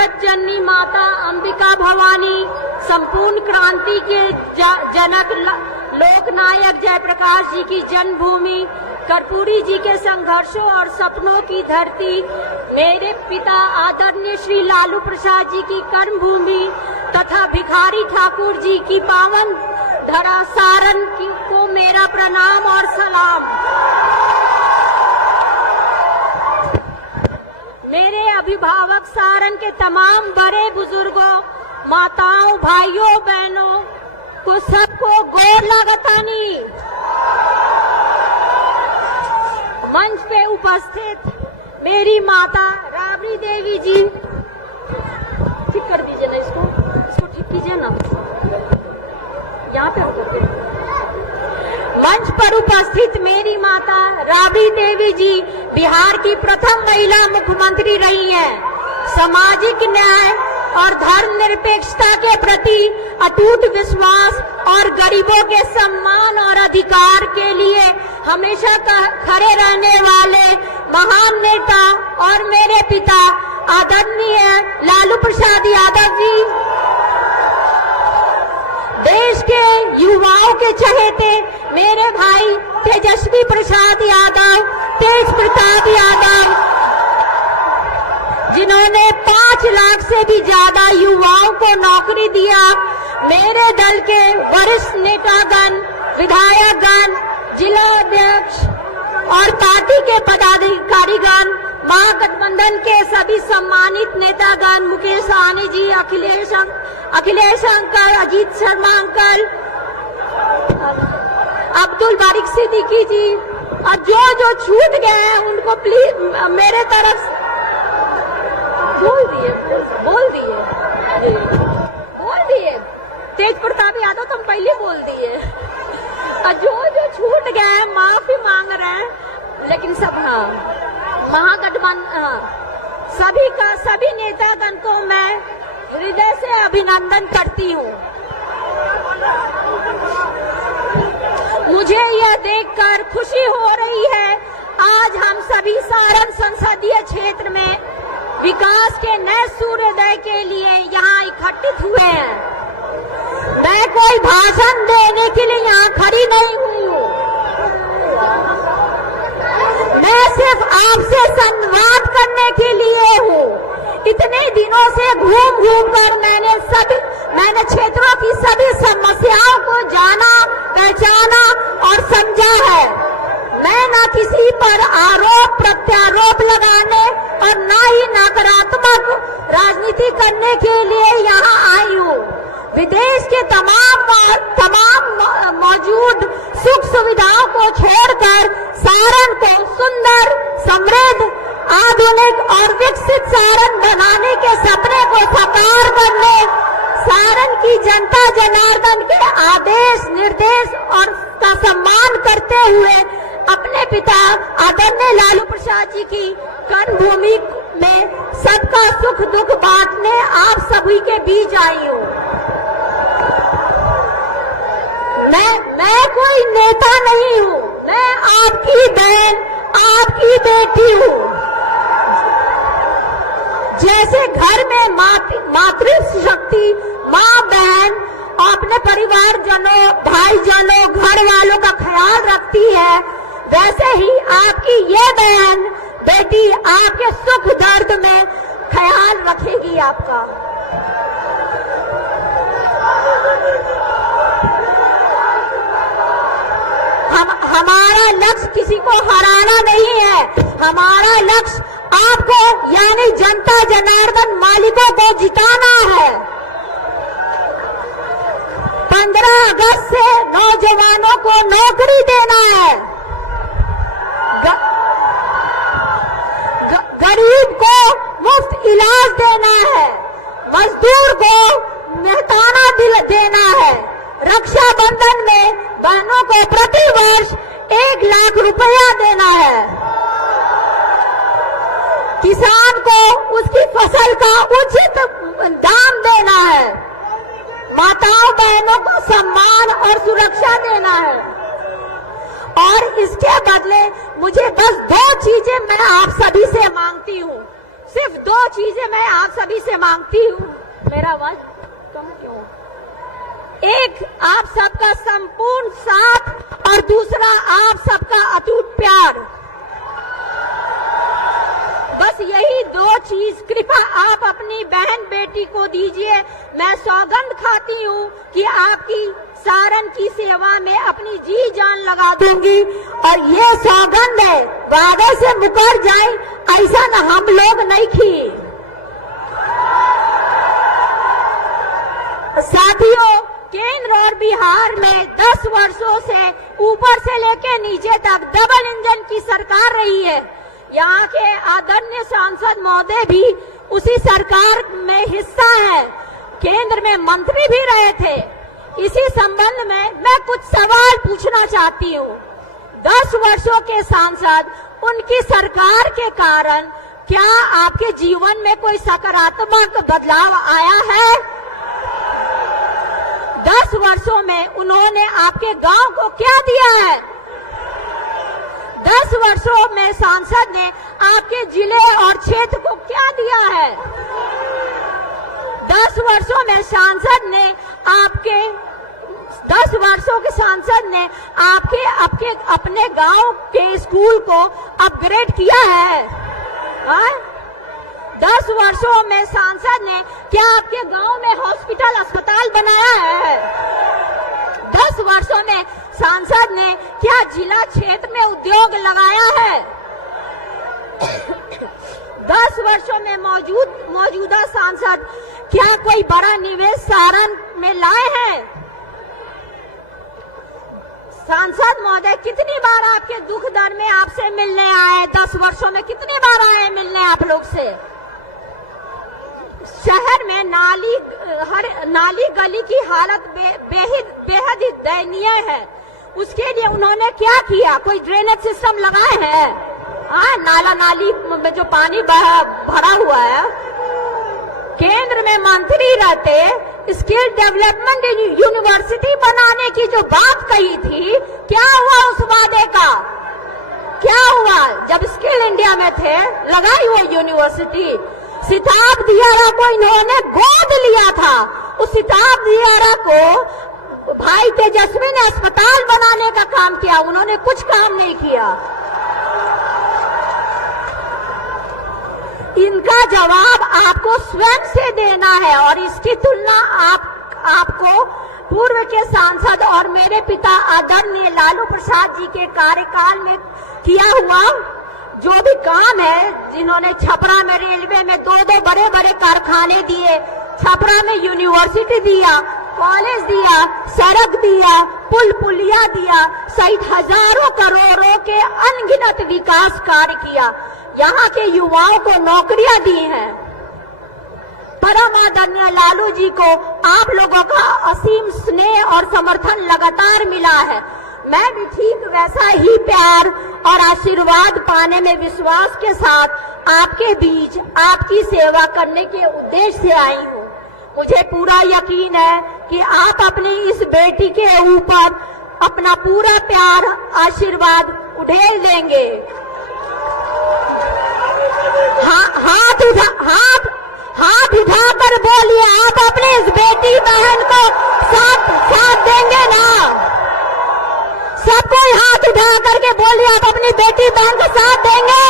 जगत जननी माता अंबिका भवानी, संपूर्ण क्रांति के जनक लोकनायक जयप्रकाश जी की जन्मभूमि, कर्पूरी जी के संघर्षों और सपनों की धरती, मेरे पिता आदरणीय श्री लालू प्रसाद जी की कर्मभूमि तथा भिखारी ठाकुर जी की पावन धरा सारण को मेरा प्रणाम और सलाम। मेरे अभिभावक सारण के तमाम बड़े बुजुर्गों, माताओं, भाइयों, बहनों को सबको गोर लागतानी। मंच पे उपस्थित मेरी माता राबड़ी देवी जी, ठीक कर दीजिए ना इसको ठीक कीजिए ना, यहाँ पे होकर मंच पर उपस्थित मेरी माता राबड़ी देवी जी बिहार की प्रथम महिला मुख्यमंत्री रही हैं। सामाजिक न्याय और धर्मनिरपेक्षता के प्रति अटूट विश्वास और गरीबों के सम्मान और अधिकार के लिए हमेशा खड़े रहने वाले महान नेता और मेरे पिता आदरणीय लालू प्रसाद यादव जी, देश के युवाओं के चहेते मेरे भाई तेजस्वी प्रसाद यादव, तेज प्रताप यादव, जिन्होंने 5 लाख से भी ज्यादा युवाओं को नौकरी दिया, मेरे दल के वरिष्ठ नेतागण, विधायकगण, जिला अध्यक्ष और पार्टी के पदाधिकारीगण, महागठबंधन के सभी सम्मानित नेतागण, मुकेश सहनी जी, अखिलेश अंकल, अजीत शर्मा अंकल, अब्दुल बारिक सिद्दीकी जी, और जो छूट गए हैं उनको प्लीज मेरे तरफ बोल दिए। तेज प्रताप यादव तुम पहले बोल दिए। और जो छूट गए हैं माफी मांग रहे हैं, लेकिन सब महागठबंधन सभी नेतागण को मैं हृदय से अभिनंदन करती हूँ। मुझे यह देखकर खुशी हो रही है, आज हम सभी सारण संसदीय क्षेत्र में विकास के नए सूर्योदय के लिए यहाँ इकट्ठित हुए हैं। मैं कोई भाषण देने के लिए यहाँ खड़ी नहीं हुई हूँ, मैं सिर्फ आपसे संवाद करने के लिए हूँ। इतने दिनों से घूम कर मैंने क्षेत्रों की सभी समस्याओं को जाना, पहचाना और समझा है। मैं न किसी पर आरोप प्रत्यारोप लगाने और न ही नकारात्मक राजनीति करने के लिए यहाँ आई हूँ। विदेश के तमाम मौजूद सुख सुविधाओं को छोड़कर सारण को सुंदर, समृद्ध, आधुनिक और विकसित सारण बनाने के सपने को साकार करने, सारण की जनता जनार्दन के आदेश निर्देश और का सम्मान करते हुए अपने पिता आदरणीय लालू प्रसाद जी की कर्मभूमि में सबका सुख दुख बांटने आप सभी के बीच आई हूँ। मैं कोई नेता नहीं हूँ, मैं आपकी बहन, आपकी बेटी हूँ। जैसे घर में मातृ शक्ति माँ बहन अपने परिवारजनों, भाईजनों, घर वालों का ख्याल रखती है, वैसे ही आपकी ये बहन बेटी आपके सुख दर्द में ख्याल रखेगी आपका। हमारा लक्ष्य किसी को हराना नहीं है, हमारा लक्ष्य आपको यानी जनता जनार्दन मालिकों को जिताना है। 15 अगस्त से नौजवानों को नौकरी देना है, गरीब को मुफ्त इलाज देना है, मजदूर को मेहताना दिल देना है, रक्षाबंधन में बहनों को प्रति वर्ष 1 लाख रुपया देना है, किसान को उसकी फसल का उचित दाम देना है, माताओं बहनों को सम्मान और सुरक्षा देना है। और इसके बदले मुझे बस 2 चीजें मैं आप सभी से मांगती हूँ। सिर्फ 2 चीजें मैं आप सभी से मांगती हूँ। मेरा आवाज कम क्यों? एक, आप सबका संपूर्ण साथ और दूसरा आप सबका अटूट प्यार। बस यही 2 चीज कृपा आप अपनी बहन बेटी को दीजिए। मैं सौगंध खाती हूँ कि आपकी सारण की सेवा में अपनी जी जान लगा दूंगी और ये सौगंध है, वादे से मुकर जाए ऐसा न हम लोग नहीं किए। साथियों, केंद्र और बिहार में 10 वर्षों से ऊपर से लेकर नीचे तक डबल इंजन की सरकार रही है। यहाँ के आदरणीय सांसद महोदय भी उसी सरकार में हिस्सा है, केंद्र में मंत्री भी रहे थे। इसी संबंध में मैं कुछ सवाल पूछना चाहती हूँ। 10 वर्षों के सांसद, उनकी सरकार के कारण क्या आपके जीवन में कोई सकारात्मक बदलाव आया है? 10 वर्षों में उन्होंने आपके गांव को क्या दिया है? 10 वर्षों में सांसद ने आपके जिले और क्षेत्र को क्या दिया है? 10 वर्षों में सांसद ने आपके 10 वर्षों के सांसद ने आपके अपने गांव के स्कूल को अपग्रेड किया है? 10 वर्षों में सांसद ने क्या आपके गांव में हॉस्पिटल अस्पताल बनाया है? 10 वर्षों में सांसद ने क्या जिला क्षेत्र में उद्योग लगाया है? 10 वर्षों में मौजूदा सांसद क्या कोई बड़ा निवेश सारण में लाए हैं? सांसद महोदय कितनी बार आपके दुख दर्द में आपसे मिलने आए? 10 वर्षों में कितनी बार आए मिलने आप लोग से? शहर में नाली गली की हालत बेहद ही दयनीय है। उसके लिए उन्होंने क्या किया? कोई ड्रेनेज सिस्टम लगाए हैं? नाला नाली में जो पानी भरा हुआ है। केंद्र में मंत्री रहते स्किल डेवलपमेंट यूनिवर्सिटी बनाने की जो बात कही थी, क्या हुआ उस वादे का? क्या हुआ? जब स्किल इंडिया में थे लगाई वो यूनिवर्सिटी। सिताब दियारा को इन्होंने गोद लिया था। उस सिताब दियारा को भाई तेजस्वी ने अस्पताल बनाने का काम किया, उन्होंने कुछ काम नहीं किया। इनका जवाब आपको स्वयं से देना है और इसकी तुलना आपको पूर्व के सांसद और मेरे पिता आदरणीय लालू प्रसाद जी के कार्यकाल में किया हुआ जो भी काम है, जिन्होंने छपरा में रेलवे में 2 बड़े बड़े कारखाने दिए, छपरा में यूनिवर्सिटी दिया, कॉलेज दिया, सड़क दिया, पुल पुलिया दिया, सहित हजारों करोड़ों के अनगिनत विकास कार्य किया, यहाँ के युवाओं को नौकरियां दी हैं। परम आदरणीय लालू जी को आप लोगों का असीम स्नेह और समर्थन लगातार मिला है। मैं भी ठीक वैसा ही प्यार और आशीर्वाद पाने में विश्वास के साथ आपके बीच आपकी सेवा करने के उद्देश्य से आई हूँ। मुझे पूरा यकीन है कि आप अपनी इस बेटी के ऊपर अपना पूरा प्यार आशीर्वाद उड़ेल देंगे। हाथ उठाकर बोलिए, आप अपने इस बेटी बहन को साथ देंगे ना? सबको हाथ उठा करके बोलिए, आप अपनी बेटी बहन को साथ देंगे?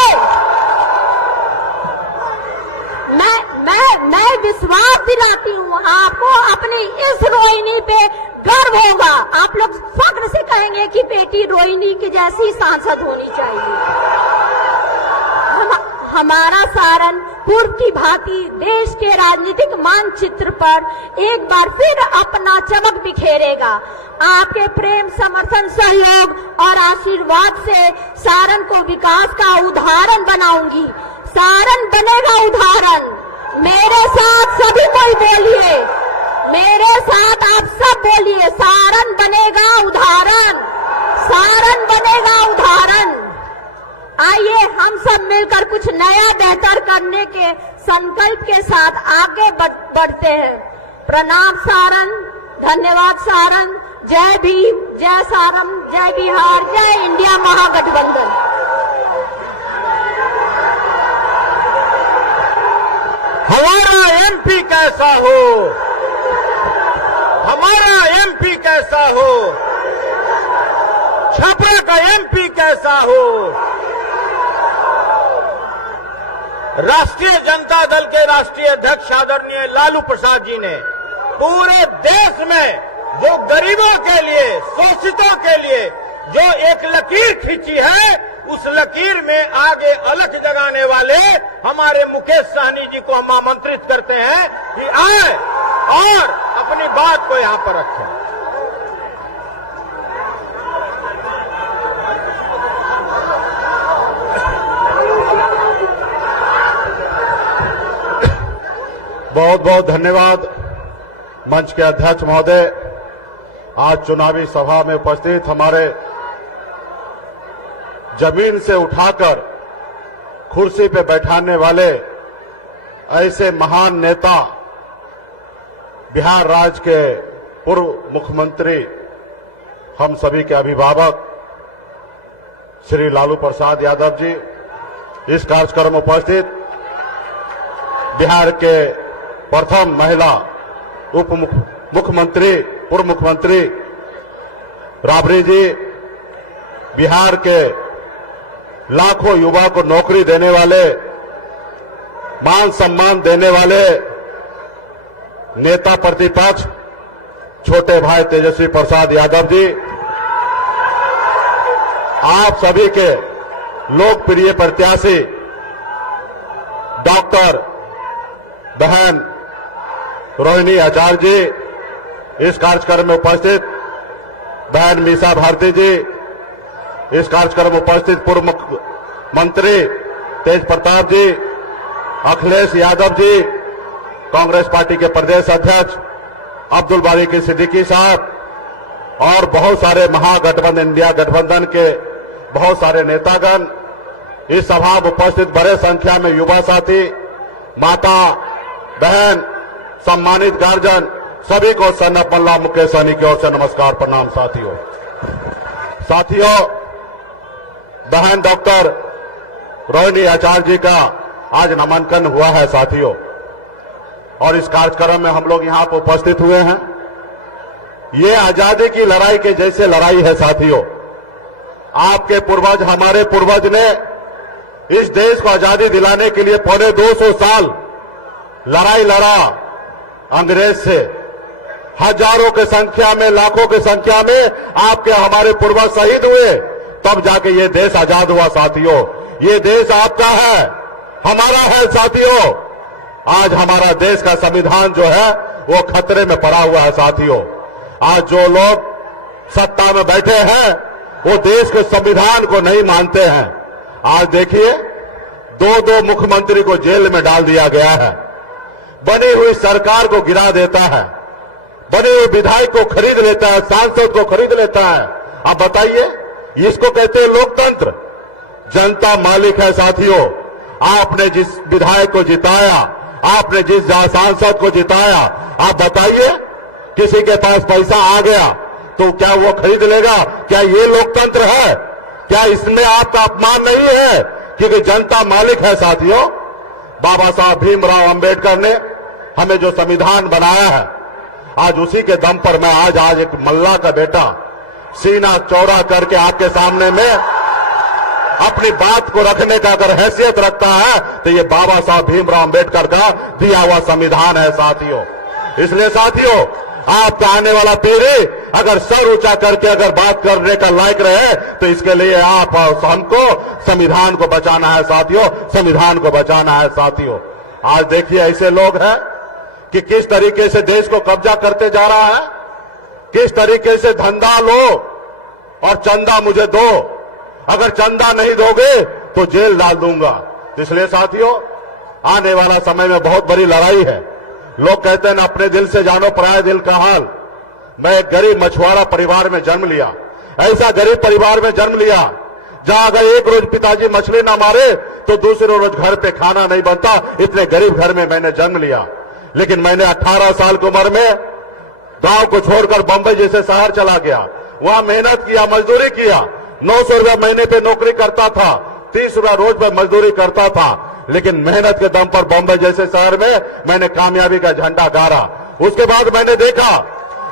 मैं विश्वास दिलाती हूँ आपको, अपनी इस रोहिणी पे गर्व होगा। आप लोग फक्र से कहेंगे कि बेटी रोहिणी की जैसी सांसद होनी चाहिए। हमारा सारण पूर्व की भांति देश के राजनीतिक मानचित्र पर एक बार फिर अपना चमक बिखेरेगा। आपके प्रेम, समर्थन, सहयोग और आशीर्वाद से सारण को विकास का उदाहरण बनाऊंगी। सारण बनेगा उदाहरण। मेरे साथ सभी कोई बोलिए, मेरे साथ आप सब बोलिए, सारण बनेगा उदाहरण, सारण बनेगा उदाहरण। आइए हम सब मिलकर कुछ नया बेहतर करने के संकल्प के साथ आगे बढ़ते हैं। प्रणाम सारण, धन्यवाद सारण, जय भीम, जय सारण, जय बिहार, जय इंडिया महागठबंधन। हमारा एमपी कैसा हो, हमारा एमपी कैसा हो, छपरा का एमपी कैसा हो। राष्ट्रीय जनता दल के राष्ट्रीय अध्यक्ष आदरणीय लालू प्रसाद जी ने पूरे देश में जो गरीबों के लिए, शोषितों के लिए जो एक लकीर खींची है, उस लकीर में आगे अलख जगाने वाले हमारे मुकेश सहनी जी को हम आमंत्रित करते हैं कि आए और अपनी बात को यहां पर रखें। बहुत बहुत धन्यवाद मंच के अध्यक्ष महोदय। आज चुनावी सभा में उपस्थित हमारे जमीन से उठाकर कुर्सी पे बैठाने वाले ऐसे महान नेता, बिहार राज्य के पूर्व मुख्यमंत्री, हम सभी के अभिभावक श्री लालू प्रसाद यादव जी, इस कार्यक्रम में उपस्थित बिहार के प्रथम महिला उप मुख्यमंत्री, पूर्व मुख्यमंत्री राबड़ी जी, बिहार के लाखों युवा को नौकरी देने वाले, मान सम्मान देने वाले नेता प्रतिपक्ष छोटे भाई तेजस्वी प्रसाद यादव जी, आप सभी के लोकप्रिय प्रत्याशी डॉक्टर बहन रोहिणी आचार्य जी, इस कार्यक्रम में उपस्थित बहन मीसा भारती जी, इस कार्यक्रम में उपस्थित पूर्व मुख्यमंत्री तेज प्रताप जी, अखिलेश यादव जी, कांग्रेस पार्टी के प्रदेश अध्यक्ष अब्दुल बारी सिद्दीकी साहब और बहुत सारे महागठबंधन, इंडिया गठबंधन के बहुत सारे नेतागण, इस सभा में उपस्थित बड़े संख्या में युवा साथी, माता बहन, सम्मानित गार्जियन, सभी को सन अपल्ला मुकेश सहनी की ओर से नमस्कार, प्रणाम। साथियों, बहन डॉक्टर रोहिणी आचार्य जी का आज नामांकन हुआ है साथियों, और इस कार्यक्रम में हम लोग यहां पर उपस्थित हुए हैं। ये आजादी की लड़ाई के जैसे लड़ाई है साथियों। आपके पूर्वज, हमारे पूर्वज ने इस देश को आजादी दिलाने के लिए पौने 200 साल लड़ाई लड़ा अंग्रेज से। हजारों की संख्या में, लाखों की संख्या में आपके हमारे पूर्वज शहीद हुए, तब जाके ये देश आजाद हुआ साथियों। ये देश आपका है, हमारा है साथियों। आज हमारा देश का संविधान जो है वो खतरे में पड़ा हुआ है साथियों। आज जो लोग सत्ता में बैठे हैं वो देश के संविधान को नहीं मानते हैं। आज देखिए, दो मुख्यमंत्री को जेल में डाल दिया गया है, बनी हुई सरकार को गिरा देता है, बने हुए विधायक को खरीद लेता है, सांसद को खरीद लेता है। अब बताइए, इसको कहते हैं लोकतंत्र? जनता मालिक है साथियों। आपने जिस विधायक को जिताया, आपने जिस सांसद को जिताया, आप बताइए, किसी के पास पैसा आ गया तो क्या वो खरीद लेगा? क्या ये लोकतंत्र है? क्या इसमें आपका अपमान नहीं है? क्योंकि जनता मालिक है साथियों। बाबा साहब भीमराव अंबेडकर ने हमें जो संविधान बनाया है, आज उसी के दम पर मैं आज एक मल्ला का बेटा सीना चौड़ा करके आपके सामने में अपनी बात को रखने का अगर हैसियत रखता है तो ये बाबा साहब भीमराव अंबेडकर का दिया हुआ संविधान है साथियों। इसलिए साथियों, आपका आने वाला पीढ़ी अगर सर ऊंचा करके अगर बात करने का लायक रहे तो इसके लिए आप हमको संविधान को बचाना है साथियों, संविधान को बचाना है साथियों। आज देखिए, ऐसे लोग हैं कि किस तरीके से देश को कब्जा करते जा रहा है, किस तरीके से धंधा लो और चंदा मुझे दो, अगर चंदा नहीं दोगे तो जेल डाल दूंगा। इसलिए साथियों, आने वाला समय में बहुत बड़ी लड़ाई है। लोग कहते हैं ना, अपने दिल से जानो पराये दिल का हाल। मैं एक गरीब मछुआरा परिवार में जन्म लिया, ऐसा गरीब परिवार में जन्म लिया जहां अगर एक रोज पिताजी मछली ना मारे तो दूसरे रोज घर पे खाना नहीं बनता। इतने गरीब घर में मैंने जन्म लिया, लेकिन मैंने 18 साल की उम्र में गांव को छोड़कर बंबई जैसे शहर चला गया, वहां मेहनत किया, मजदूरी किया। 900 रुपया महीने पे नौकरी करता था, 30 रुपया रोज पे मजदूरी करता था, लेकिन मेहनत के दम पर बॉम्बे जैसे शहर में मैंने कामयाबी का झंडा गाड़ा। उसके बाद मैंने देखा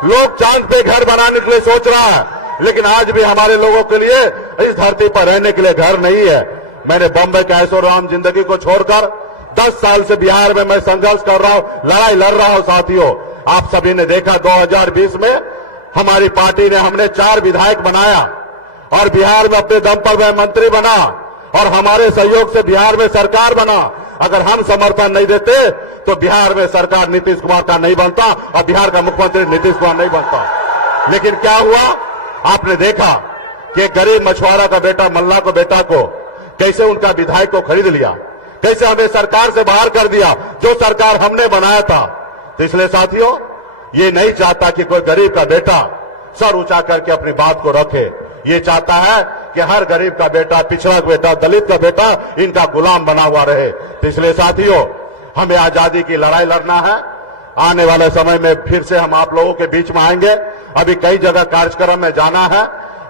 लोग चांद पे घर बनाने के लिए सोच रहा है, लेकिन आज भी हमारे लोगों के लिए इस धरती पर रहने के लिए घर नहीं है। मैंने बॉम्बे के ऐशो-आराम जिंदगी को छोड़कर 10 साल से बिहार में मैं संघर्ष कर रहा हूं, लड़ाई लड़ रहा हूं। साथियों, आप सभी ने देखा 2020 में हमारी पार्टी ने हमने 4 विधायक बनाया और बिहार में अपने दम पर मैं मंत्री बना और हमारे सहयोग से बिहार में सरकार बना। अगर हम समर्थन नहीं देते तो बिहार में सरकार नीतीश कुमार का नहीं बनता और बिहार का मुख्यमंत्री नीतीश कुमार नहीं बनता। लेकिन क्या हुआ, आपने देखा कि एक गरीब मछुआरा का बेटा, मल्ला को बेटा को कैसे उनका विधायक को खरीद लिया, कैसे हमें सरकार से बाहर कर दिया, जो सरकार हमने बनाया था। तो इसलिए साथियों, ये नहीं चाहता कि कोई गरीब का बेटा सर ऊंचा करके अपनी बात को रखे। ये चाहता है कि हर गरीब का बेटा, पिछड़ा बेटा, दलित का बेटा इनका गुलाम बना हुआ रहे। तो इसलिए साथियों, हमें आजादी की लड़ाई लड़ना है। आने वाले समय में फिर से हम आप लोगों के बीच में आएंगे। अभी कई जगह कार्यक्रम में जाना है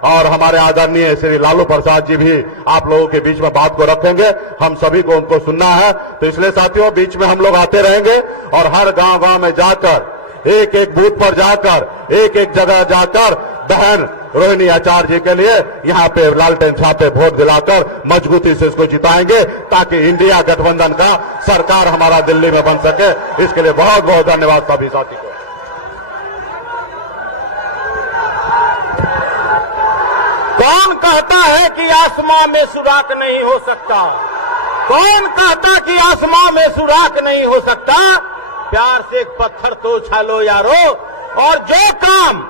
और हमारे आदरणीय श्री लालू प्रसाद जी भी आप लोगों के बीच में बात को रखेंगे। हम सभी को उनको सुनना है। तो इसलिए साथियों, बीच में हम लोग आते रहेंगे और हर गांव-गांव में जाकर, एक एक बूथ पर जाकर, एक एक जगह जाकर बहन रोहिणी आचार्य जी के लिए यहाँ पे लालटेन छापे वोट दिलाकर मजबूती से इसको जिताएंगे, ताकि इंडिया गठबंधन का सरकार हमारा दिल्ली में बन सके। इसके लिए बहुत बहुत धन्यवाद सभी साथी को। कौन कहता है कि आसमां में सुराख नहीं हो सकता? कौन कहता कि आसमां में सुराख नहीं हो सकता? प्यार से एक पत्थर तो उछालो यारो। और जो काम,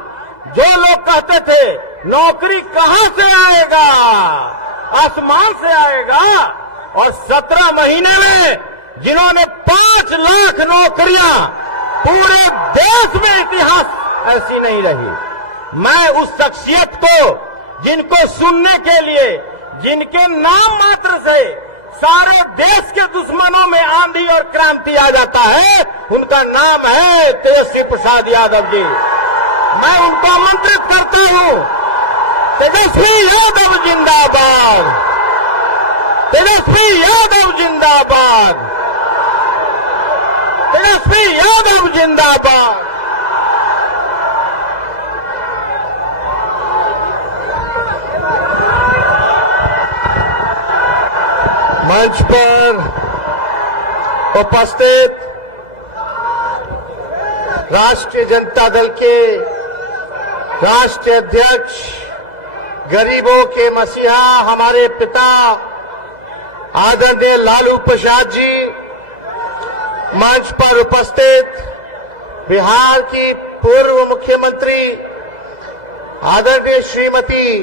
जो लोग कहते थे नौकरी कहां से आएगा, आसमान से आएगा, और 17 महीने में जिन्होंने 5 लाख नौकरियां, पूरे देश में इतिहास ऐसी नहीं रही। मैं उस शख्सियत को, जिनको सुनने के लिए, जिनके नाम मात्र से सारे देश के दुश्मनों में आंधी और क्रांति आ जाता है, उनका नाम है तेजस्वी प्रसाद यादव जी। मैं उनको आमंत्रित करता हूं, तेजस्वी यादव जिंदाबाद, तेजस्वी यादव जिंदाबाद, तेजस्वी यादव जिंदाबाद। मंच पर उपस्थित राष्ट्रीय जनता दल के राष्ट्रीय अध्यक्ष, गरीबों के मसीहा, हमारे पिता आदरणीय लालू प्रसाद जी, मंच पर उपस्थित बिहार की पूर्व मुख्यमंत्री आदरणीय श्रीमती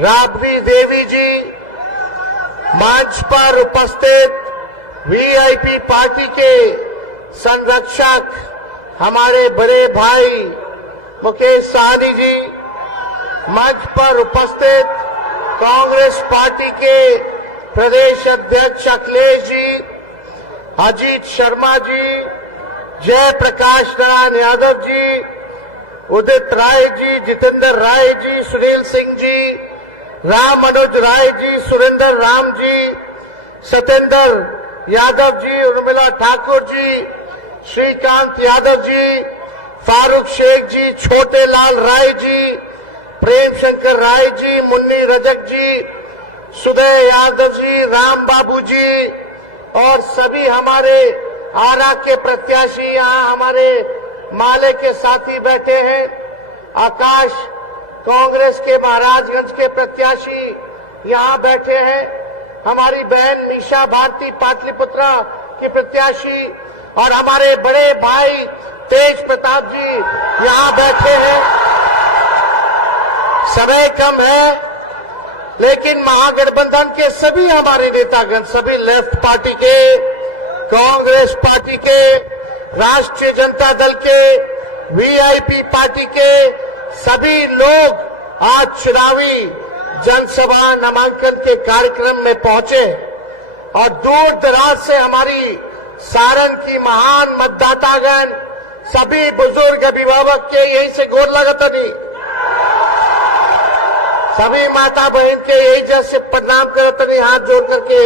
राबड़ी देवी जी, मंच पर उपस्थित वीआईपी पार्टी के संरक्षक हमारे बड़े भाई मुकेश सहनी जी, मंच पर उपस्थित कांग्रेस पार्टी के प्रदेश अध्यक्ष अखिलेश जी, अजीत शर्मा जी, जयप्रकाश नारायण यादव जी, उदित राय जी, जितेंद्र राय जी, सुनील सिंह जी, राम मनोज राय जी, सुरेंद्र राम जी, सत्येंद्र यादव जी, उर्मिला ठाकुर जी, श्रीकांत यादव जी, फारूक शेख जी, छोटे लाल राय जी, प्रेम शंकर राय जी, मुन्नी रजक जी, सुदय यादव जी, राम बाबू जी और सभी हमारे आरा के प्रत्याशी, यहाँ हमारे माले के साथी बैठे हैं। आकाश कांग्रेस के महाराजगंज के प्रत्याशी यहाँ बैठे हैं। हमारी बहन मीशा भारती पाटलिपुत्रा की प्रत्याशी और हमारे बड़े भाई तेज प्रताप जी यहाँ बैठे हैं। समय कम है, लेकिन महागठबंधन के सभी हमारे नेतागण, सभी लेफ्ट पार्टी के, कांग्रेस पार्टी के, राष्ट्रीय जनता दल के, वीआईपी पार्टी के सभी लोग आज चुनावी जनसभा नामांकन के कार्यक्रम में पहुंचे और दूर दराज से हमारी सारण की महान मतदातागण, सभी बुजुर्ग अभिभावक के यहीं से गोर लगतनी, सभी माता बहन के यही जैसे प्रणाम करतनी हाथ जोड़ करके।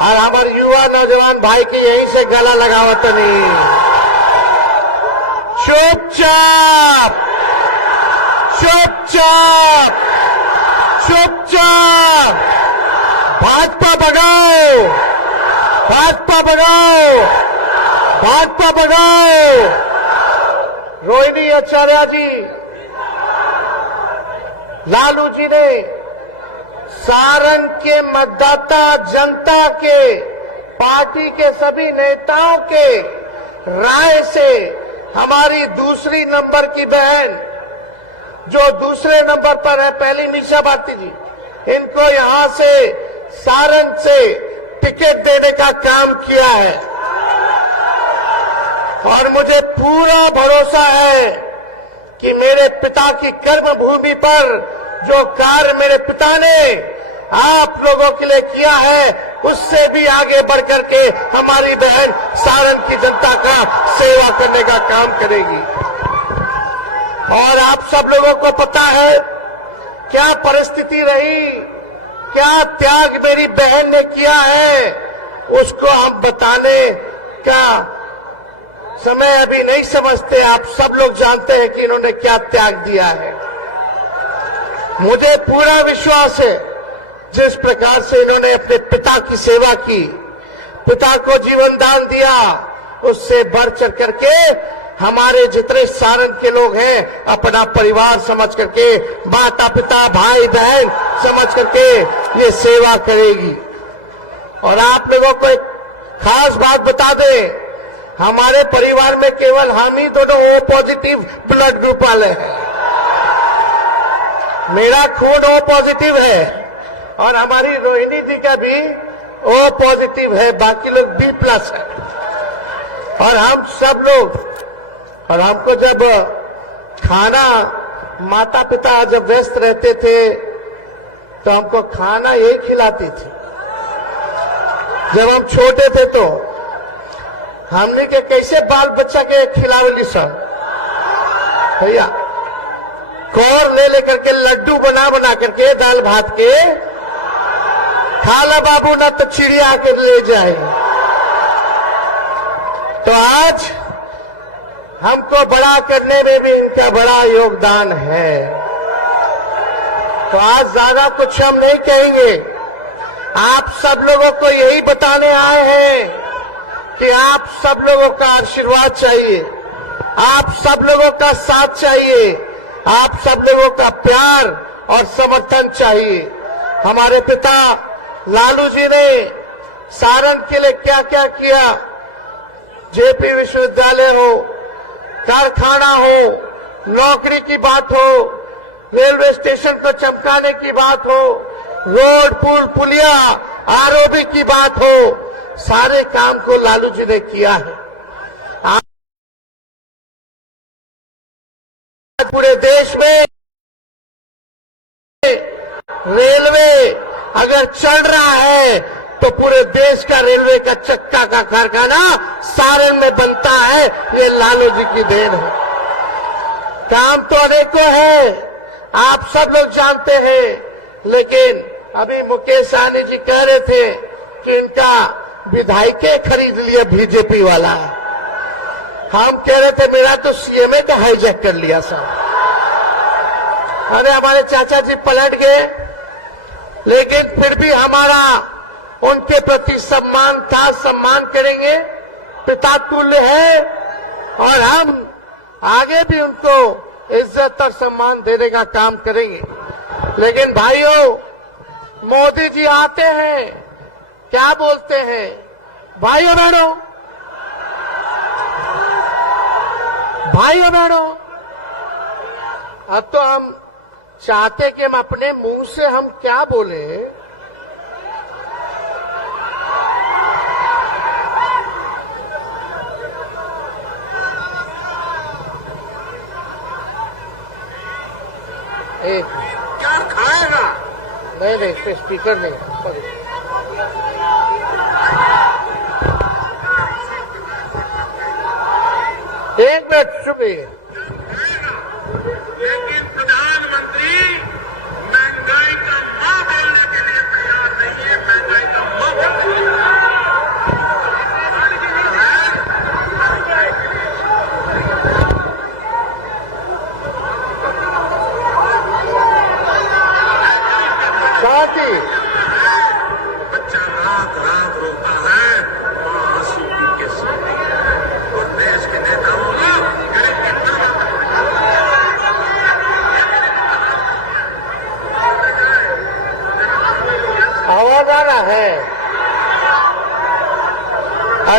और हमारे युवा नौजवान भाई की यहीं से गला लगावत नहीं। चुपचाप चुपचाप चुपचाप भाजपा भगाओ, भाजपा भगाओ, भाजपा भगाओ। रोहिणी आचार्य जी, लालू जी ने सारण के मतदाता जनता के, पार्टी के सभी नेताओं के राय से हमारी दूसरी नंबर की बहन, जो दूसरे नंबर पर है, पहली मीसा भारती जी, इनको यहां से सारण से टिकट देने का काम किया है। और मुझे पूरा भरोसा है कि मेरे पिता की कर्म भूमि पर जो कार्य मेरे पिता ने आप लोगों के लिए किया है, उससे भी आगे बढ़ करके हमारी बहन सारण की जनता का सेवा करने का काम करेगी। और आप सब लोगों को पता है क्या परिस्थिति रही, क्या त्याग मेरी बहन ने किया है, उसको हम बताने का समय अभी नहीं समझते। आप सब लोग जानते हैं कि इन्होंने क्या त्याग दिया है। मुझे पूरा विश्वास है जिस प्रकार से इन्होंने अपने पिता की सेवा की, पिता को जीवन दान दिया, उससे बढ़ चढ़ करके हमारे जितने सारण के लोग हैं अपना परिवार समझ करके, माता पिता भाई बहन समझ करके ये सेवा करेगी। और आप लोगों को एक खास बात बता दें, हमारे परिवार में केवल हम ही दोनों ओ पॉजिटिव ब्लड ग्रुप वाले हैं। मेरा खून ओ पॉजिटिव है और हमारी रोहिणी जी का भी ओ पॉजिटिव है, बाकी लोग बी प्लस है। और हम सब लोग, और हमको जब खाना, माता पिता जब व्यस्त रहते थे तो हमको खाना यही खिलाती थी। जब हम छोटे थे तो हमने के कैसे बाल बच्चा के खिलावली सब भैया, कौर ले लेकर के लड्डू बना बना करके दाल भात के, खाला बाबू ना तो चिड़िया के ले जाए। तो आज हमको बड़ा करने में भी इनका बड़ा योगदान है। तो आज ज्यादा कुछ हम नहीं कहेंगे, आप सब लोगों को यही बताने आए हैं कि आप सब लोगों का आशीर्वाद चाहिए, आप सब लोगों का साथ चाहिए, आप सब लोगों का प्यार और समर्थन चाहिए। हमारे पिता लालू जी ने सारण के लिए क्या क्या किया, जेपी विश्वविद्यालय हो, कारखाना हो, नौकरी की बात हो, रेलवे स्टेशन को चमकाने की बात हो, रोड पुल पुलिया आरओबी की बात हो, सारे काम को लालू जी ने किया है। आज पूरे देश में रेलवे अगर चल रहा है तो पूरे देश का रेलवे का चक्का का कारखाना सारण में बनता है, ये लालू जी की देन है। काम तो अनेकों है, आप सब लोग जानते हैं, लेकिन अभी मुकेश सहनी जी कह रहे थे कि इनका विधायके खरीद लिया बीजेपी वाला। हम कह रहे थे मेरा तो सीएमए का हाईजैक कर लिया साहब। अरे हमारे चाचा जी पलट गए, लेकिन फिर भी हमारा उनके प्रति सम्मान था, सम्मान करेंगे, पिता तुल्य है और हम आगे भी उनको इज्जत और सम्मान देने का काम करेंगे। लेकिन भाइयों, मोदी जी आते हैं, क्या बोलते हैं, भाइयों बहनों, भाइयों बहनों, अब तो हम चाहते कि हम अपने मुंह से हम क्या बोले, एक क्या खाएगा? नहीं नहीं, इस पे स्पीकर नहीं, सॉरी। एक मिनट चुपिए। लेकिन प्रधानमंत्री महंगाई का मां बोलने के लिए तैयार नहीं है, महंगाई का मां बोलने के लिए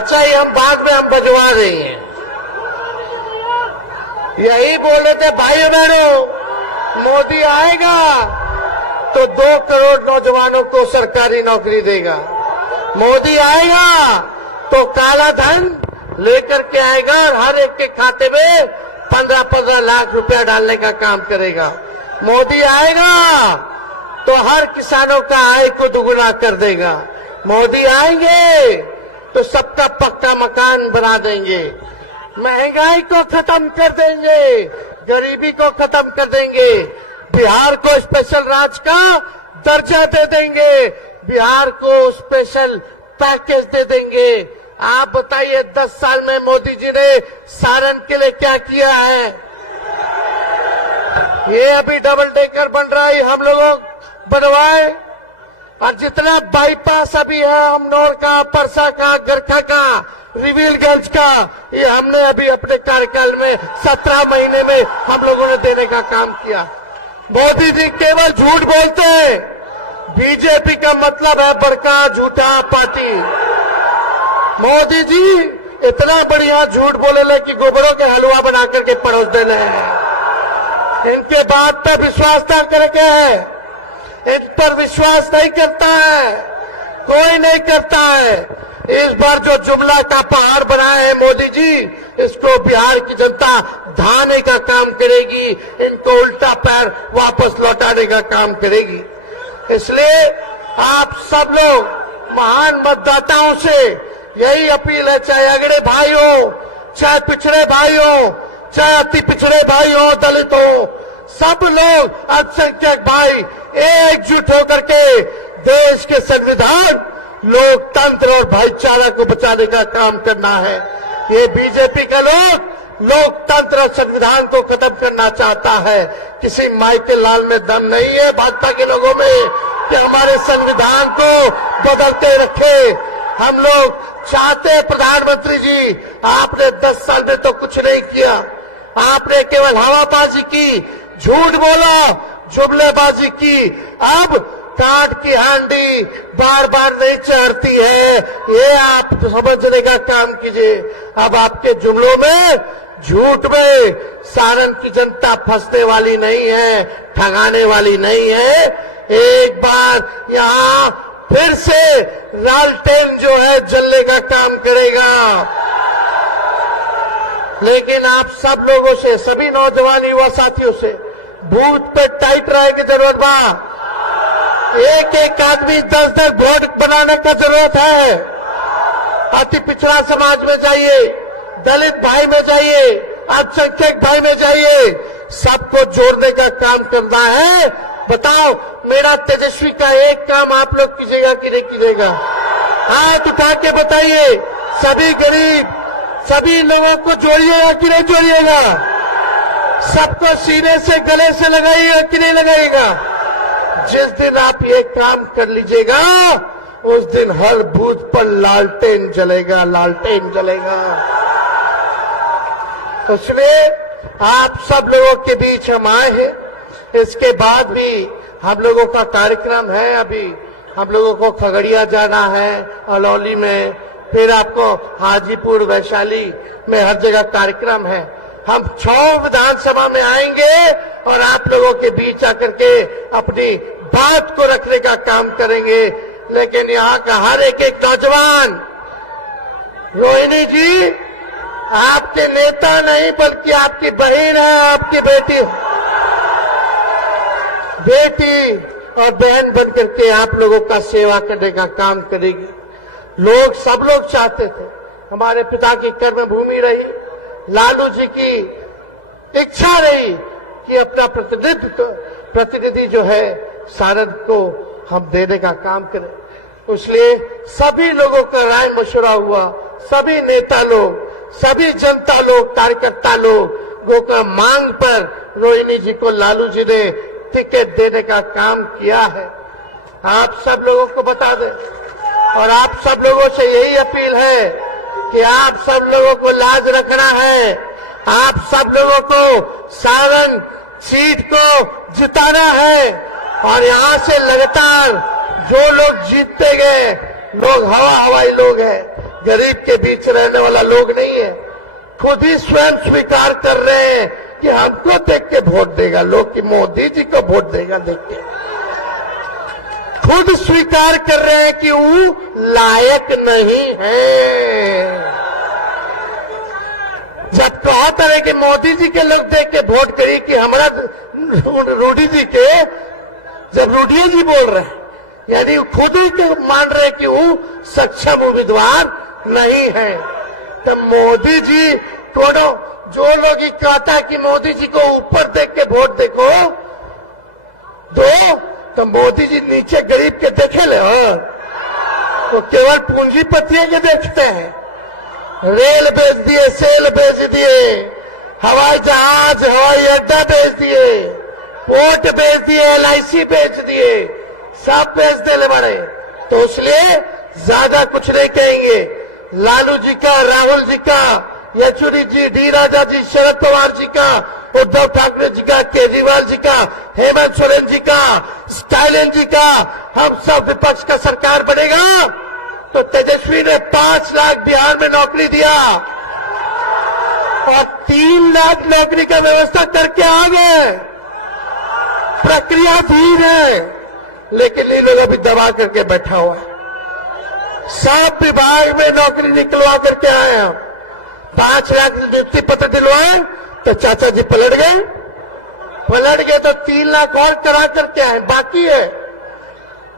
अच्छा ये हम बाद में हम बजवा रहे हैं। यही बोल रहे थे भाइयों बहनों, मोदी आएगा तो 2 करोड़ नौजवानों को सरकारी नौकरी देगा। मोदी आएगा तो काला धन लेकर के आएगा और हर एक के खाते में 15-15 लाख रुपया डालने का काम करेगा। मोदी आएगा तो हर किसानों का आय को दुगुना कर देगा। मोदी आएंगे तो सबका पक्का मकान बना देंगे, महंगाई को खत्म कर देंगे, गरीबी को खत्म कर देंगे, बिहार को स्पेशल राज्य का दर्जा दे देंगे, बिहार को स्पेशल पैकेज दे देंगे। आप बताइए 10 साल में मोदी जी ने सारण के लिए क्या किया है? ये अभी डबल डेकर बन रहा है, हम लोगों बनवाए, और जितना बाईपास अभी है अमनौर का, परसा का, गरखा का, रिवीलगंज का, ये हमने अभी अपने कार्यकाल में 17 महीने में हम लोगों ने देने का काम किया। मोदी जी केवल झूठ बोलते हैं। बीजेपी का मतलब है बड़का झूठा पार्टी। मोदी जी इतना बढ़िया झूठ बोले कि गोबरों के हलवा बना करके परोस देने हैं। इनके बात पर विश्वास न करके है, इन पर विश्वास नहीं करता है, कोई नहीं करता है। इस बार जो जुमला का पहाड़ बनाए हैं मोदी जी, इसको बिहार की जनता ढाने का काम करेगी, इनको उल्टा पैर वापस लौटाने का काम करेगी। इसलिए आप सब लोग महान मतदाताओं से यही अपील है, चाहे अगड़े भाई हो, चाहे पिछड़े भाई हो, चाहे अति पिछड़े भाई हो, दलित हो, सब लोग अल्पसंख्यक भाई एकजुट होकर के देश के संविधान, लोकतंत्र और भाईचारा को बचाने का काम करना है। ये बीजेपी का लोकतंत्र और संविधान को खत्म करना चाहता है। किसी माइकल लाल में दम नहीं है भाजपा के लोगों में कि हमारे संविधान को बदलते रखे। हम लोग चाहते हैं प्रधानमंत्री जी, आपने 10 साल में तो कुछ नहीं किया, आपने केवल हवाबाजी की, झूठ बोला, जुमलेबाजी की। अब काट की हांडी बार बार नहीं चढ़ती है, ये आप समझने का काम कीजिए। अब आपके जुमलों में, झूठ में सारण की जनता फंसने वाली नहीं है, ठगाने वाली नहीं है। एक बार यहाँ फिर से लालटेन जो है जलने का काम करेगा। लेकिन आप सब लोगों से, सभी नौजवान युवा साथियों से बूथ पे टाइट रहने की जरूरत बा। एक एक आदमी 10-10 वोट बनाने का जरूरत है। अति पिछड़ा समाज में जाइए, दलित भाई में जाइए, अल्पसंख्यक भाई में जाइए, सबको जोड़ने का काम करना है। बताओ, मेरा तेजस्वी का एक काम आप लोग कीजिएगा कि नहीं कीजिएगा? हाथ उठा के बताइए। सभी गरीब, सभी लोगों को जोड़िएगा कि नहीं जोड़िएगा? सबको सीने से, गले से लगाइएगा कि नहीं लगाइएगा? जिस दिन आप ये काम कर लीजिएगा, उस दिन हर बूथ पर लालटेन जलेगा, लालटेन जलेगा। इसलिए आप सब लोगों के बीच हम आए हैं। इसके बाद भी हम लोगों का कार्यक्रम है। अभी हम लोगों को खगड़िया जाना है, अलौली में, फिर आपको हाजीपुर, वैशाली में हर जगह कार्यक्रम है। हम 6 विधानसभा में आएंगे और आप लोगों के बीच आकर के अपनी बात को रखने का काम करेंगे। लेकिन यहाँ का हर एक नौजवान, रोहिणी जी आपके नेता नहीं बल्कि आपकी बहन है, आपकी बेटी और बहन बन करके आप लोगों का सेवा करने का काम करेगी। सब लोग चाहते थे, हमारे पिता की कर्मभूमि रही, लालू जी की इच्छा रही कि अपना प्रतिनिधि जो है सारण को हम देने का काम करें। इसलिए सभी लोगों का राय मशवरा हुआ, सभी नेता लोग, सभी जनता लोग, कार्यकर्ता लोगों का मांग पर रोहिणी जी को लालू जी ने टिकट देने का काम किया है। आप सब लोगों को बता दें, और आप सब लोगों से यही अपील है कि आप सब लोगों को लाज रखना है। आप सब लोगों को सारण सीट को जिताना है, और यहाँ से लगातार जो लोग जीतते गए, लोग हवाई लोग हैं, गरीब के बीच रहने वाला लोग नहीं है। खुद ही स्वयं स्वीकार कर रहे हैं कि हमको देख के वोट देगा लोग, कि मोदी जी को वोट देगा देख के। खुद स्वीकार कर रहे हैं कि वो लायक नहीं है। जब कहते रहे कि मोदी जी के लोग देख के वोट करिए कि हमारा रूडी जी के, जब रूडी जी बोल रहे हैं यानी खुद ही के मान रहे कि वो सक्षम उम्मीदवार नहीं है। तो मोदी जी कोनो जो लोग कहता है कि मोदी जी को ऊपर देख के वोट देखो दो, तो मोदी जी नीचे गरीब के देखे ले, वो केवल पूंजीपतियों के देखते हैं। रेल बेच दिए, सेल बेच दिए, हवाई जहाज हवाई अड्डा बेच दिए, पोर्ट बेच दिए, LIC बेच दिए, सब बेच देने बड़े। तो इसलिए ज्यादा कुछ नहीं कहेंगे। लालू जी का, राहुल जी का, येचुरी जी, डी राजा जी, शरद पवार जी का, उद्धव ठाकरे जी का, केजरीवाल जी का, हेमंत सोरेन जी का, स्टालिन जी का, हम सब विपक्ष का सरकार बनेगा तो तेजस्वी ने 5 लाख बिहार में नौकरी दिया और 3 लाख नौकरी का व्यवस्था करके आ गए। प्रक्रिया धीर है लेकिन इन लोगों भी दबा करके बैठा हुआ है। सब विभाग में नौकरी निकलवा करके आए हम। 5 लाख नियुक्ति पत्र दिलवाए तो चाचा जी पलट गए तो 3 लाख और करा करके आए, बाकी है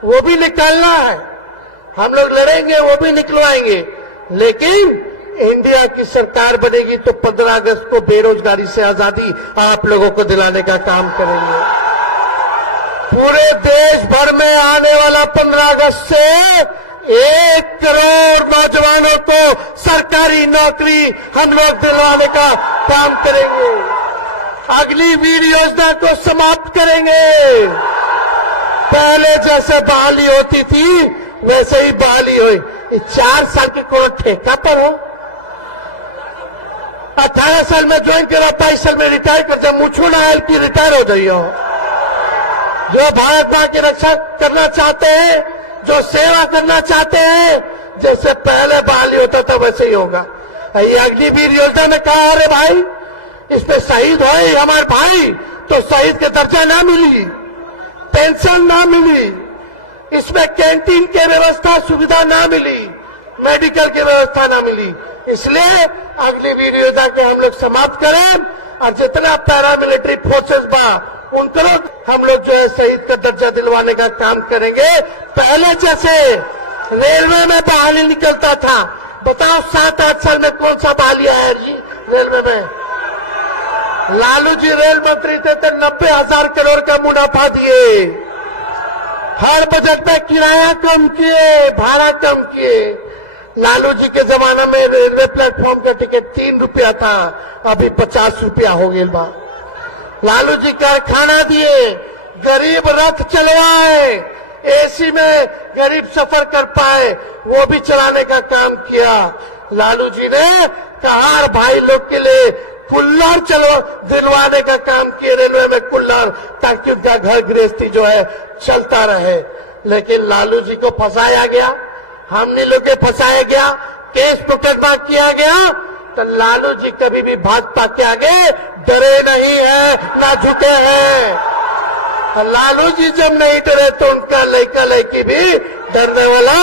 वो भी निकालना है। हम लोग लड़ेंगे, वो भी निकलवाएंगे। लेकिन इंडिया की सरकार बनेगी तो 15 अगस्त को बेरोजगारी से आजादी आप लोगों को दिलाने का काम करेंगे। पूरे देश भर में आने वाला 15 अगस्त से 1 करोड़ नौजवानों को सरकारी नौकरी हम लोग दिलवाने का काम करेंगे। अग्निवीर योजना को समाप्त करेंगे। पहले जैसे बहाली होती थी वैसे ही बहाली हुई। 4 साल के कोई ठेका पर हो, 18 साल में ज्वाइन करा, 22 साल में रिटायर कर जाए, मुझो ना आयल की रिटायर हो जाइए। जो भारत मां की रक्षा करना चाहते हैं, जो सेवा करना चाहते हैं, जैसे पहले बहाली होता था वैसे ही होगा। ये अग्निवीर योजना में कहा, अरे भाई इसमें शहीद हो हमारे भाई तो शहीद के दर्जा ना मिली, पेंशन ना मिली, इसमें कैंटीन की व्यवस्था सुविधा ना मिली, मेडिकल की व्यवस्था ना मिली। इसलिए अग्निवीर योजना के हम लोग समाप्त करें और जितना पैरामिलिट्री फोर्सेस बा उनको हम लोग जो है शहीद का दर्जा दिलवाने का काम करेंगे। पहले जैसे रेलवे में बहाली निकलता था, बताओ 7-8 साल में कौन सा बहाली आया जी रेलवे में? लालू जी रेल मंत्री थे तो 90,000 करोड़ का मुनाफा दिए। हर बजट में किराया कम किए, भाड़ा कम किए। लालू जी के जमाना में रेलवे प्लेटफॉर्म का टिकट 3 रुपया था, अभी 50 रुपया हो गया बा। लालू जी कारखाना दिए, गरीब रथ चलवाए, AC में गरीब सफर कर पाए, वो भी चलाने का काम किया। लालू जी ने कहार भाई लोग के लिए कुल्लर दिलवाने का काम किए, रेलवे में कुल्लर, ताकि उनका घर गृहस्थी जो है चलता रहे। लेकिन लालू जी को फंसाया गया, हमने लोग के फंसाया गया, केस मुकदमा किया गया। तो लालू जी कभी भी भाजपा के आगे डरे नहीं है, ना झुके हैं। लालू जी जब नहीं डरे तो उनका लड़का लड़की भी डरने वाला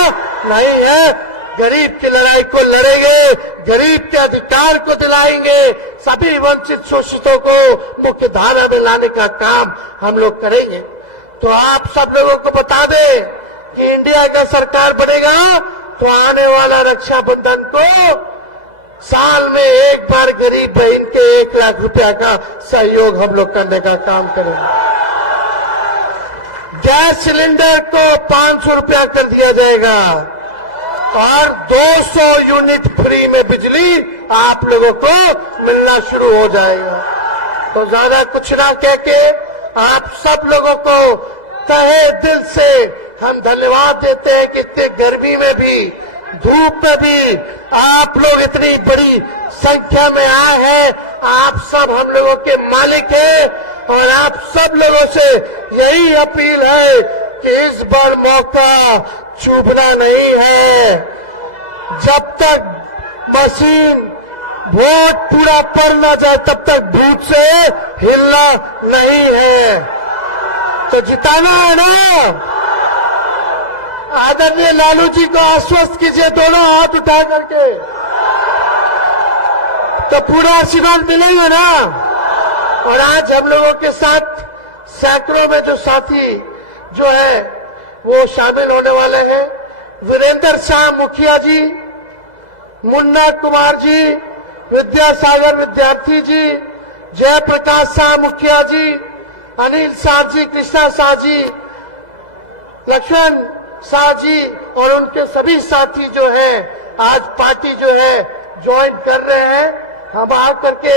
नहीं है। गरीब की लड़ाई को लड़ेंगे, गरीब के अधिकार को दिलाएंगे, सभी वंचित शोषितों को मुख्य धारा में लाने का काम हम लोग करेंगे। तो आप सब लोगों को बता दें कि इंडिया का सरकार बनेगा तो आने वाला रक्षाबंधन को साल में एक बार गरीब बहन के 1 लाख रुपया का सहयोग हम लोग करने का काम करेंगे। गैस सिलेंडर को 500 रुपया कर दिया जाएगा और 200 यूनिट फ्री में बिजली आप लोगों को मिलना शुरू हो जाएगा। तो ज्यादा कुछ ना कह के आप सब लोगों को तहे दिल से हम धन्यवाद देते हैं कि इतने गर्मी में भी, धूप में भी आप लोग इतनी बड़ी संख्या में आए हैं। आप सब हम लोगों के मालिक हैं और आप सब लोगों से यही अपील है कि इस बार मौका चूकना नहीं है। जब तक मशीन वोट पूरा पड़ न जाए तब तक बूथ से हिलना नहीं है। तो जिताना है ना। आदरणीय लालू जी को आश्वस्त कीजिए दोनों हाथ उठा करके, तो पूरा आशीर्वाद मिलेगा ना। और आज हम लोगों के साथ सैकड़ों में जो साथी जो है वो शामिल होने वाले हैं। वीरेंद्र शाह मुखिया जी, मुन्ना कुमार जी, विद्यासागर विद्यार्थी जी, जयप्रकाश शाह मुखिया जी, अनिल शाह जी, कृष्णा शाह जी, लक्ष्मण शाह जी और उनके सभी साथी जो हैं आज पार्टी जो है ज्वाइन कर रहे हैं। हम आकर के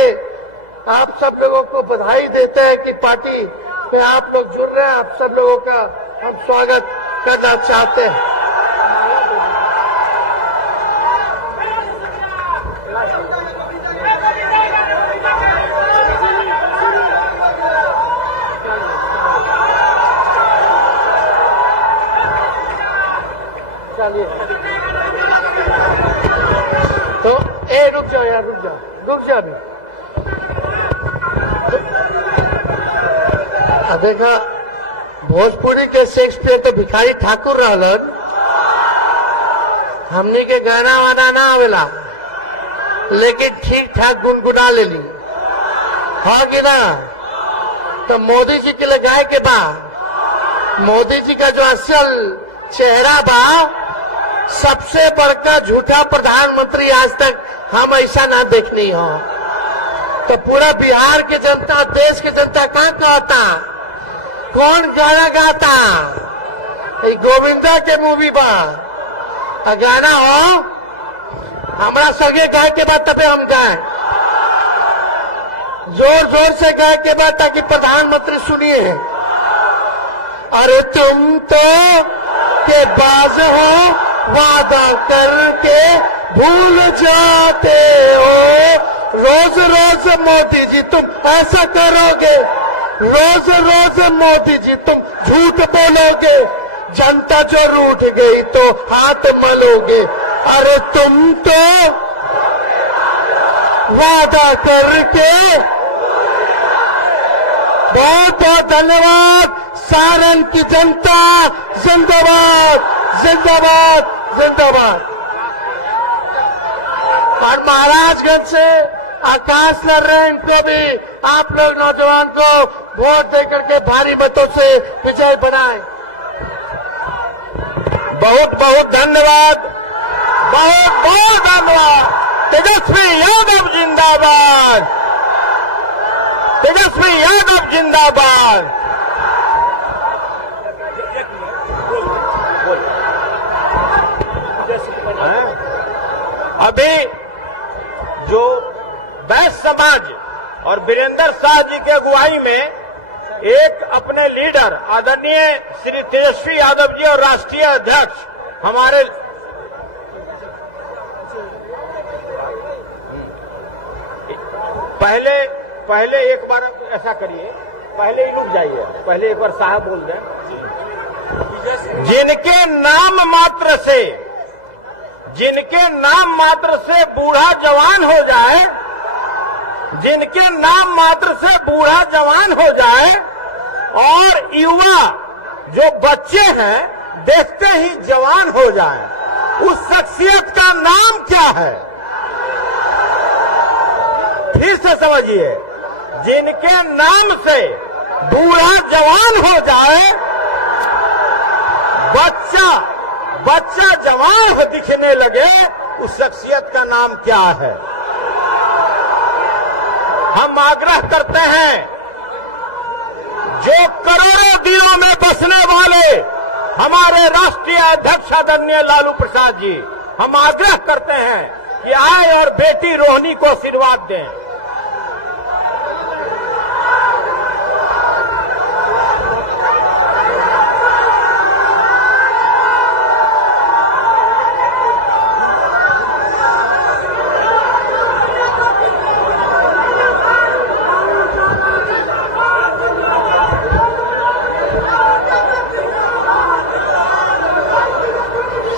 आप सब लोगों को बधाई देते हैं कि पार्टी में आप लोग जुड़ रहे हैं। आप सब लोगों का हम स्वागत करना चाहते हैं। तो रुक जाओ यार, रुक जा अभी। देखा भोजपुरी के शेक्सपियर तो भिखारी ठाकुर रहलन, हमने के गाना वाना ना आवेला, लेकिन ठीक ठाक गुनगुना लेली, हाँ कि ना। तो मोदी जी के लिए गाय के बा, मोदी जी का जो असल चेहरा बा, सबसे बड़का झूठा प्रधानमंत्री आज तक हम ऐसा ना देखनी हो। तो पूरा बिहार की जनता, देश की जनता कहाँ कहता, कौन गाना गाता, गोविंदा के मूवी बा गाना हो, हमारा सगे गाय के बाद तबे हम गाए, जोर जोर से गाय के बाद ताकि प्रधानमंत्री सुनिए। अरे तुम तो के बाज हो, वादा करके भूल जाते हो, रोज रोज मोदी जी तुम ऐसा करोगे, रोज रोज मोदी जी तुम झूठ बोलोगे, जनता जो रूठ गई तो हाथ मलोगे। अरे तुम तो वादा करके। बहुत बहुत धन्यवाद। सारण की जनता जिंदाबाद, जिंदाबाद, जिंदाबाद। और महाराजगंज से आकाश नरेन को भी आप लोग नौजवान को वोट देकर के भारी मतों से विजय बनाएं। बहुत बहुत धन्यवाद, बहुत बहुत धन्यवाद। तेजस्वी यादव जिंदाबाद, तेजस्वी यादव जिंदाबाद। अभी जो वैश्य समाज और वीरेंद्र शाह जी के अगुवाई में एक अपने लीडर आदरणीय श्री तेजस्वी यादव जी और राष्ट्रीय अध्यक्ष हमारे पहले एक बार ऐसा करिए, पहले ही रुक जाइए, पहले एक बार साहब बोल दें। जिनके नाम मात्र से बूढ़ा जवान हो जाए, जिनके नाम मात्र से बूढ़ा जवान हो जाए और युवा जो बच्चे हैं देखते ही जवान हो जाए, उस शख्सियत का नाम क्या है? फिर से समझिए, जिनके नाम से बूढ़ा जवान हो जाए, बच्चा जवान दिखने लगे, उस शख्सियत का नाम क्या है? हम आग्रह करते हैं, जो करोड़ों दिलों में बसने वाले हमारे राष्ट्रीय अध्यक्ष आदरणीय लालू प्रसाद जी, हम आग्रह करते हैं कि आए और बेटी रोहिणी को आशीर्वाद दें।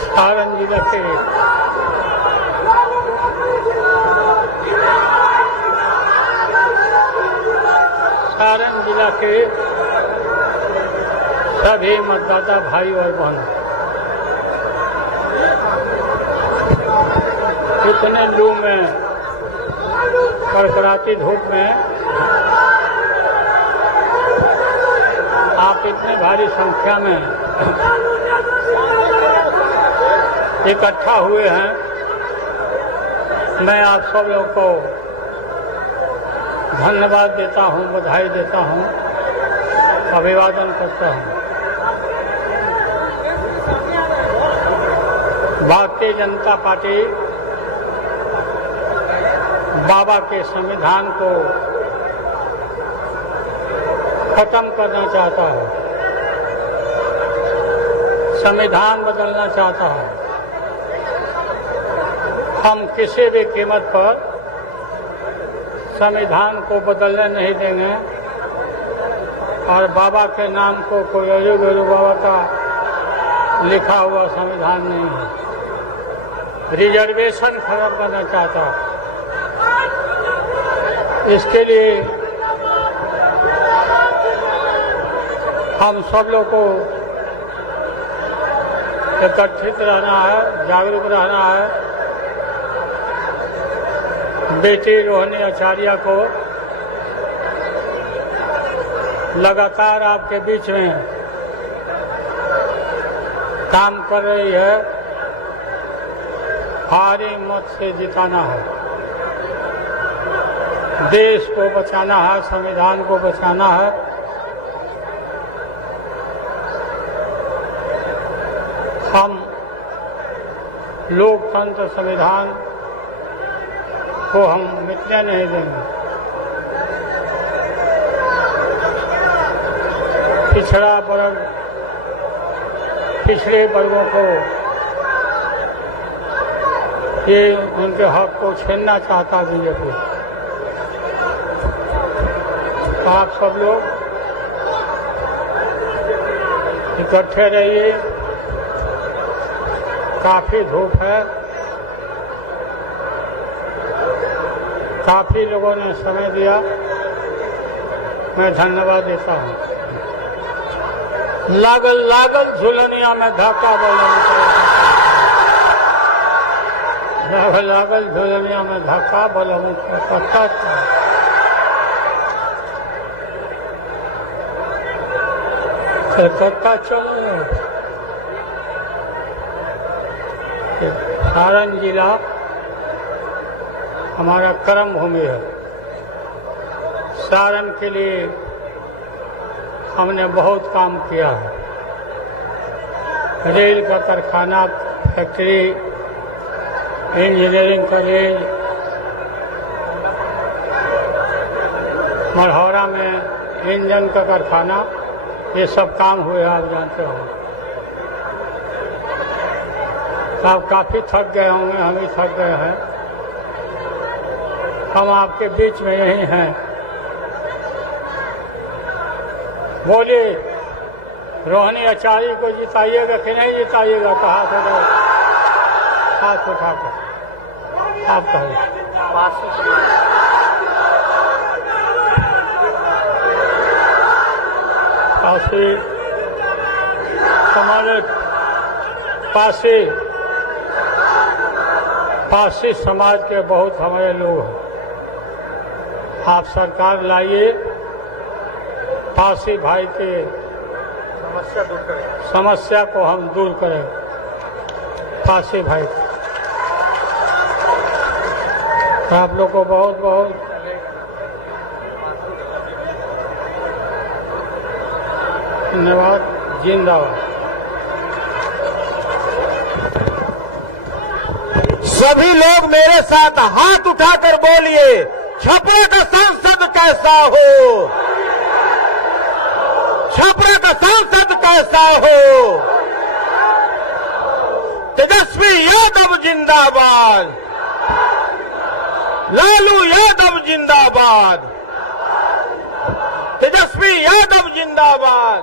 सारण जिले के सारण जिला के सभी मतदाता भाई और बहनों, इतने लू में, कड़कड़ाती धूप में आप इतने भारी संख्या में इकट्ठा हुए हैं। मैं आप सब लोगों को धन्यवाद देता हूं, बधाई देता हूं, अभिवादन करता हूं। भारतीय जनता पार्टी बाबा के संविधान को खत्म करना चाहता है, संविधान बदलना चाहता है। हम किसी भी कीमत पर संविधान को बदलने नहीं देंगे और बाबा के नाम को कोई गुरु बाबा का लिखा हुआ संविधान नहीं है। रिजर्वेशन खत्म करना चाहता है। इसके लिए हम सब लोग को एकत्रित रहना है, जागरूक रहना है। बेटी रोहिणी आचार्य को लगातार आपके बीच में काम कर रही है, भारी मत से जिताना है, देश को बचाना है, संविधान को बचाना है। हम लोकतंत्र संविधान को हम मिटने नहीं देंगे। पिछड़ा वर्ग, पिछड़े वर्गों को ये उनके हक को छीनना चाहता बीजेपी। आप सब लोग इकट्ठे रहिए। काफी धूप है, काफी लोगों ने समय दिया, मैं धन्यवाद देता हूँ। लागल लागल झुलनिया में धक्का बलम, लागल लागल झुलनिया में धक्का बलम पत्ता। कलकत्ता चलो। सारण जिला हमारा कर्म भूमि है। सारण के लिए हमने बहुत काम किया है। रेल का कारखाना, फैक्ट्री, इंजीनियरिंग कॉलेज, मढ़ौरा में इंजन का कारखाना, ये सब काम हुए, आप जानते हो। आप काफी थक गए होंगे, हम भी थक गए हैं। हम आपके बीच में यही हैं। बोलिए, रोहिणी आचार्य को जिताइएगा कि नहीं जिताइएगा? कहा से हाथ उठाकर आप कहिए। काशी हमारे पासी समाज के बहुत हमारे लोग हैं। आप सरकार लाइए, पासी भाई के समस्या को हम दूर करें। पासी भाई, आप लोग को बहुत बहुत धन्यवाद। जिंदाबाद। सभी लोग मेरे साथ हाथ उठाकर बोलिए, छपरा का सांसद कैसा हो, छपरा का सांसद कैसा हो। तेजस्वी यादव जिंदाबाद, लालू यादव जिंदाबाद, तेजस्वी यादव जिंदाबाद।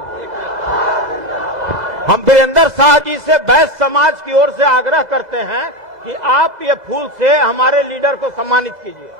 हम वीरेंद्र शाह जी से बैस समाज की ओर से आग्रह करते हैं कि आप ये फूल से हमारे लीडर को सम्मानित कीजिए।